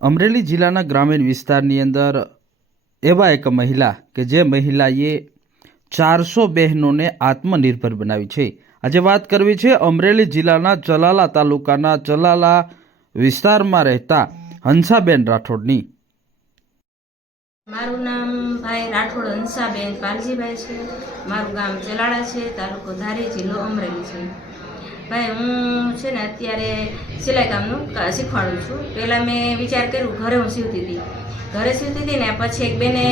અમરેલી જિલ્લાના ગ્રામીણ વિસ્તારની અંદર એવા એક મહિલા કે જે મહિલાએ 400 બહેનોને આત્મનિર્ભર બનાવી છે. આજે વાત કરવી છે અમરેલી જિલ્લાના ચલાલા તાલુકાના ચલાલા વિસ્તારમાં રહેતા હંસાબેન રાઠોડની. મારું નામ ભાઈ રાઠોડ હંસાબેન પાલજીભાઈ છે. મારું ગામ ચલાળા છે, તાલુકો ધારી, જિલ્લો અમરેલી છે. ભાઈ હું છે ને અત્યારે સિલાઈ કામનું શીખવાડું છું. પહેલાં મેં વિચાર કર્યું ઘરે હું સીવતી હતી ને પછી એક બેનને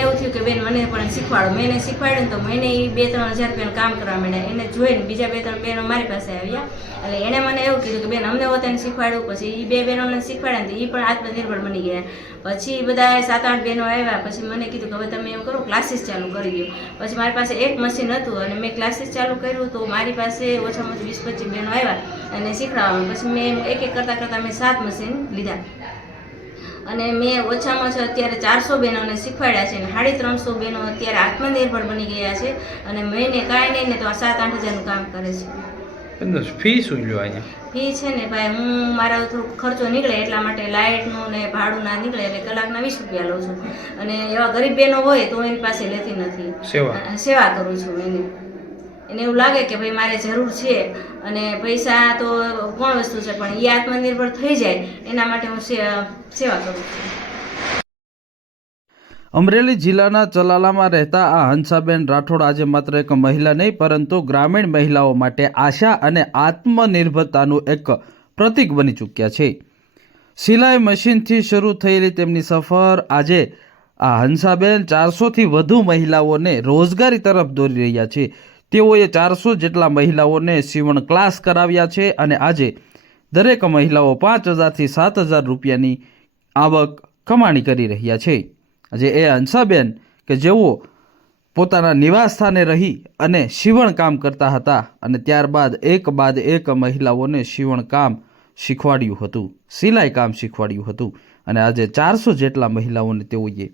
એવું થયું કે બેન મને પણ શીખવાડો. મેં એને શીખવાડ્યું તો મહિને 2-3 હજાર રૂપિયાનું કામ કરવા માંડ્યા. એને જોઈને બીજા 2-3 બહેનો મારી પાસે આવ્યા એટલે એણે મને એવું કીધું કે બેન અમને હોતાને શીખવાડ્યું. પછી એ 2 બહેનોને શીખવાડ્યા તો એ પણ આત્મનિર્ભર બની ગયા. પછી બધા 7-8 બહેનો આવ્યા. પછી મને કીધું કે હવે તમે એમ કરો ક્લાસીસ ચાલુ કરી દો. પછી મારી પાસે એક મશીન હતું અને મેં ક્લાસીસ ચાલુ કર્યું તો મારી પાસે ઓછામાં ઓછી 20-25 બહેનો આવ્યા અને શીખવાડવાનું. પછી મેં એક કરતાં મેં 7 મશીન લીધા અને મેં ઓછામાં ઓછા અત્યારે 400 બહેનોને શીખવાડ્યા છે અને 350 બહેનો અત્યારે આત્મનિર્ભર બની ગયા છે અને મહિને કાંઈ નહીં ને તો 7-8 હજારનું કામ કરે છે. ફી શું લ્યો અહીંયા? ફી છે ને ભાઈ હું મારા થોડુંક ખર્ચો નીકળે એટલા માટે લાઇટનું ને ભાડું ના નીકળે એટલે કલાકના 20 રૂપિયા લઉં છું. અને એવા ગરીબ બહેનો હોય તો એની પાસે લેતી નથી, સેવા કરું છું. એને એવું લાગે કે ભાઈ મારે જરૂર છે અને પૈસા તો કોણ વસ્તુ છે પણ એ આત્મનિર્ભર થઈ જાય એના માટે હું સેવા કરું છું. અમરેલી જિલ્લાના ચલાલામાં રહેતા આ હંસાબેન રાઠોડ આજે માત્ર એક મહિલા નહીં પરંતુ ગ્રામીણ મહિલાઓ માટે આશા અને આત્મનિર્ભરતાનું એક પ્રતીક બની ચૂક્યા છે. સિલાઈ મશીનથી શરૂ થયેલી તેમની સફર આજે આ હંસાબેન 400થી વધુ મહિલાઓને રોજગારી તરફ દોરી રહ્યા છે. તેઓએ 400 જેટલા મહિલાઓને સીવણ ક્લાસ કરાવ્યા છે અને આજે દરેક મહિલાઓ 5,000થી 7,000 રૂપિયાની આવક કમાણી કરી રહ્યા છે. આજે એ હંસાબેન કે જેઓ પોતાના નિવાસ સ્થાને રહી અને સીવણ કામ કરતા હતા અને ત્યારબાદ એક બાદ એક મહિલાઓને સીવણ કામ શીખવાડ્યું હતું, સિલાઈ કામ શીખવાડ્યું હતું અને આજે 400 જેટલા મહિલાઓને તેઓએ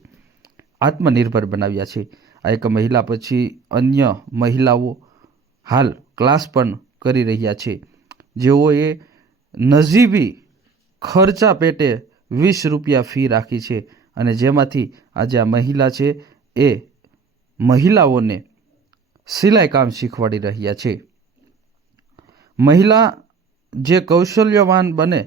આત્મનિર્ભર બનાવ્યા છે. આ એક મહિલા પછી અન્ય મહિલાઓ હાલ ક્લાસ પણ કરી રહ્યા છે જેઓએ નજીવી ખર્ચા પેટે 20 રૂપિયા ફી રાખી છે અને જેમાંથી આજે આ મહિલા છે એ મહિલાઓને સિલાઈ કામ શીખવાડી રહ્યા છે. મહિલા જે કૌશલ્યવાન બને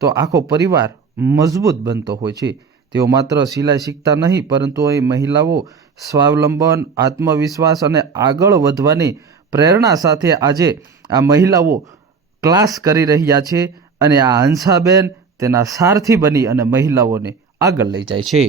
તો આખો પરિવાર મજબૂત બનતો હોય છે. તેઓ માત્ર સિલાઈ શીખતા નહીં પરંતુ અહીં મહિલાઓ સ્વાવલંબન, આત્મવિશ્વાસ અને આગળ વધવાની પ્રેરણા સાથે આજે આ મહિલાઓ ક્લાસ કરી રહ્યા છે અને આ હંસાબેન તેના સારથી બની અને મહિલાઓને આગળ લઈ જાય છે.